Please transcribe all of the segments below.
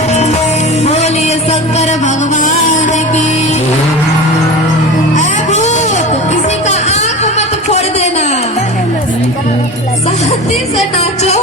बोलिए शंकर भगवान की। किसी का आंख मत फोड़ देना, शांति से नाचो।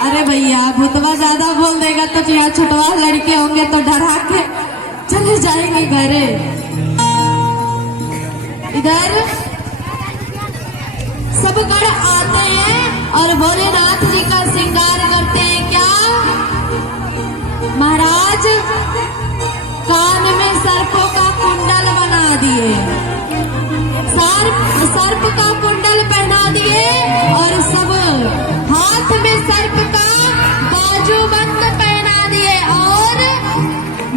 अरे भैया भूतवा ज्यादा बोल देगा तो यहाँ छुटवा लड़के होंगे तो डरा के चले जाएंगे घरे। इधर सब गढ़ आते हैं और भोलेनाथ जी का श्रृंगार करते हैं। क्या महाराज कान में सर्पों का कुंडल बना दिए, सर्प का कुंडल पहना दिए और सब हाथ में सर्प का बाजूबंद पहना दिए और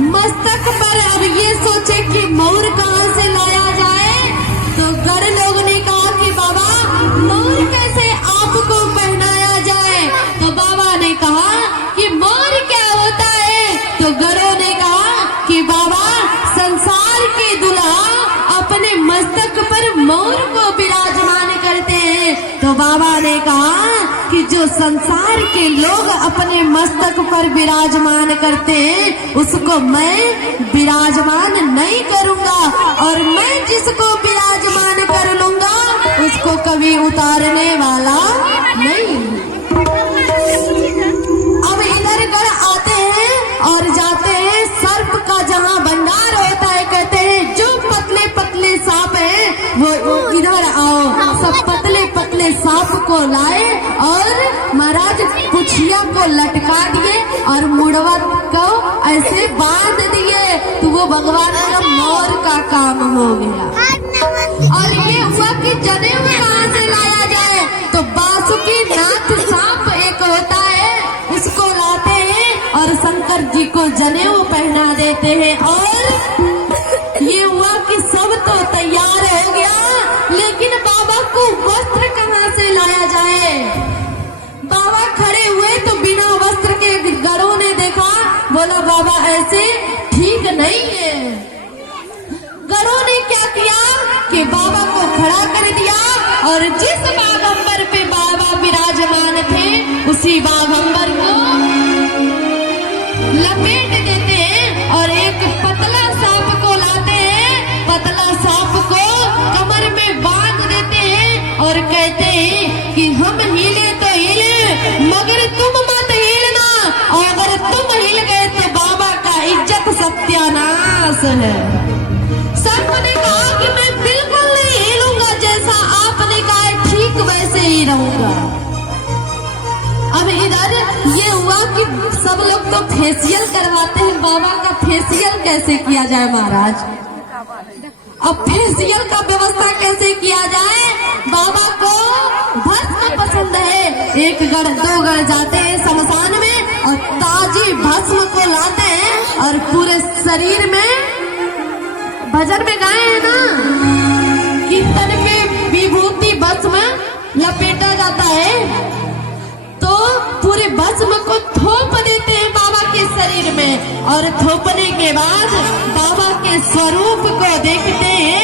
मस्तक पर अब ये सोचे कि मोर कहाँ से लाया जाए। तो गढ़ लोग ने कहा कि बाबा मोर कैसे आपको पहनाया जाए। तो बाबा ने कहा कि मोर क्या होता है। तो गढ़ों ने कहा कि बाबा संसार के दुल्हा अपने मस्तक पर मोर को विराजमान करते हैं। तो बाबा ने कहा कि जो संसार के लोग अपने मस्तक पर विराजमान करते हैं उसको मैं विराजमान नहीं करूंगा और मैं जिसको विराजमान कर लूंगा उसको कभी उतारने वाला नहीं। अब इधर गढ़ आते हैं और जाते हैं सर्प का जहाँ भंडार होता है। कहते हैं जो पतले पतले सांप है वो इधर आओ। सब पतले पतले सांप को लाए और महाराज पुछिया को लटका दिए और मुड़वा को ऐसे बांध दिए। तो वो भगवान का मोर का काम हो गया। और ये हुआ कि जनेऊ कहाँ से लाया जाए। तो बासुकी नाथ सांप एक होता है उसको लाते हैं और शंकर जी को जनेऊ पहना देते हैं। और ये हुआ कि सब तो तैयार हो गया लेकिन बाबा को वस्त्र कहाँ से लाया जाए। बाबा और जिस बागंबर पे बाबा विराजमान थे उसी बागंबर को लपेट देते हैं और एक पतला सांप को लाते हैं, पतला सांप को कमर में बांध देते हैं और कहते हैं कि हम हिले तो हिले मगर तुम मत हिलना, और अगर तुम हिल गए तो बाबा का इज्जत सत्यानाश है। सांप ने कहा कि मैं बिल्कुल नहीं हिलूंगा, जैसा आपने कहा ठीक वैसे ही रहूंगा। अब इधर ये हुआ कि सब लोग तो फेशियल करवाते हैं, बाबा का फेशियल कैसे किया जाए महाराज? अब फेशियल का व्यवस्था कैसे किया जाए? बाबा को भस्म पसंद है, एक गढ़ दो गढ़ जाते हैं शमशान में और ताजी भस्म को लाते हैं और पूरे शरीर में, भजन में गाए हैं ना कि तन में विभूति भस्म लपेटा जाता है, तो पूरे भस्म को थोप देते हैं बाबा के शरीर में और थोपने के बाद बाबा के स्वरूप को देखते हैं।